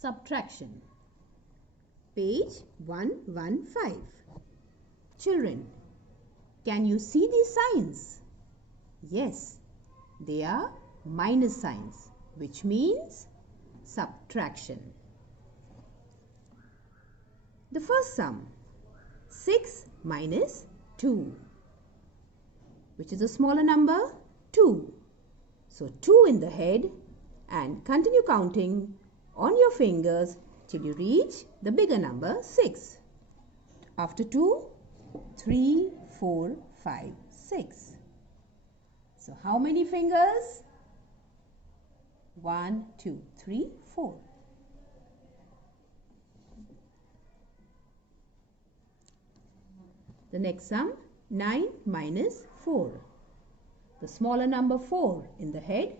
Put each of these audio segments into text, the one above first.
Subtraction. Page 115. Children, can you see these signs? Yes, they are minus signs, which means subtraction. The first sum, 6 minus 2, which is a smaller number, 2. So 2 in the head and continue counting on your fingers till you reach the bigger number 6. After 2, 3, 4, 5, 6. So how many fingers? 1, 2, 3, 4. The next sum, 9 minus 4. The smaller number 4 in the head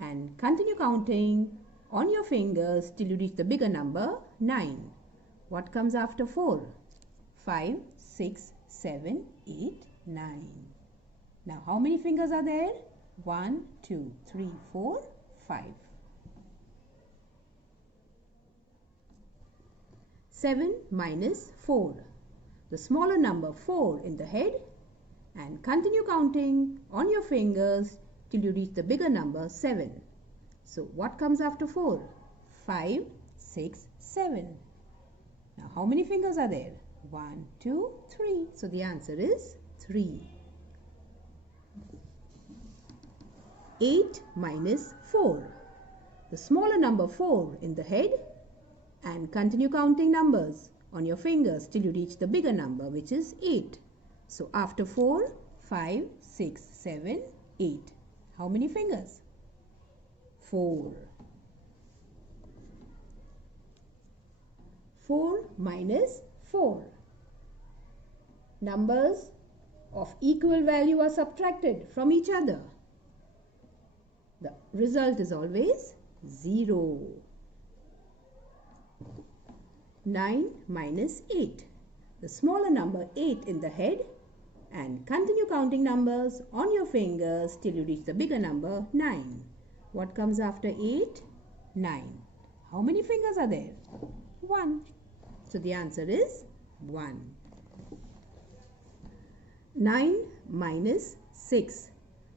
and continue counting on your fingers till you reach the bigger number 9. What comes after 4? 5, 6, 7, 8, 9. Now how many fingers are there? 1, 2, 3, 4, 5. 7 minus 4. The smaller number 4 in the head and continue counting on your fingers till you reach the bigger number 7. So what comes after 4? 5, 6, 7. Now how many fingers are there? 1, 2, 3. So the answer is 3. 8 minus 4. The smaller number 4 in the head and continue counting numbers on your fingers till you reach the bigger number, which is 8. So after 4, 5, 6, 7, 8. How many fingers? 4. 4 minus 4. Numbers of equal value are subtracted from each other. The result is always 0. 9 minus 8. The smaller number 8 in the head and continue counting numbers on your fingers till you reach the bigger number 9. What comes after 8? 9. How many fingers are there? 1. So the answer is 1. 9 minus 6.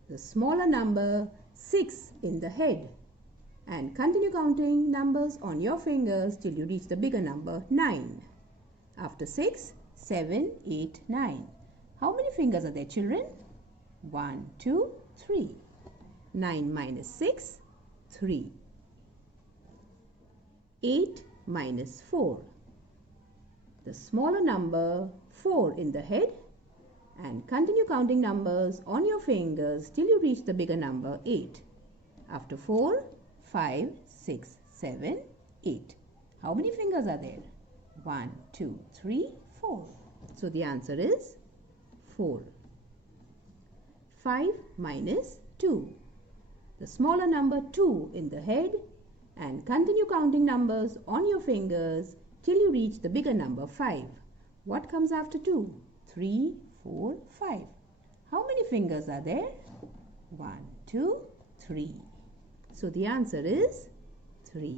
The smaller number 6 in the head and continue counting numbers on your fingers till you reach the bigger number 9. After 6, 7, 8, 9. How many fingers are there, children? 1, 2, 3. 9 minus 6, 3. 8 minus 4. The smaller number 4 in the head and continue counting numbers on your fingers till you reach the bigger number 8. After 4, 5, 6, 7, 8. How many fingers are there? 1, 2, 3, 4. So the answer is 4. 5 minus 2. The smaller number 2 in the head and continue counting numbers on your fingers till you reach the bigger number 5. What comes after 2? 3, 4, 5. How many fingers are there? 1, 2, 3. So the answer is 3.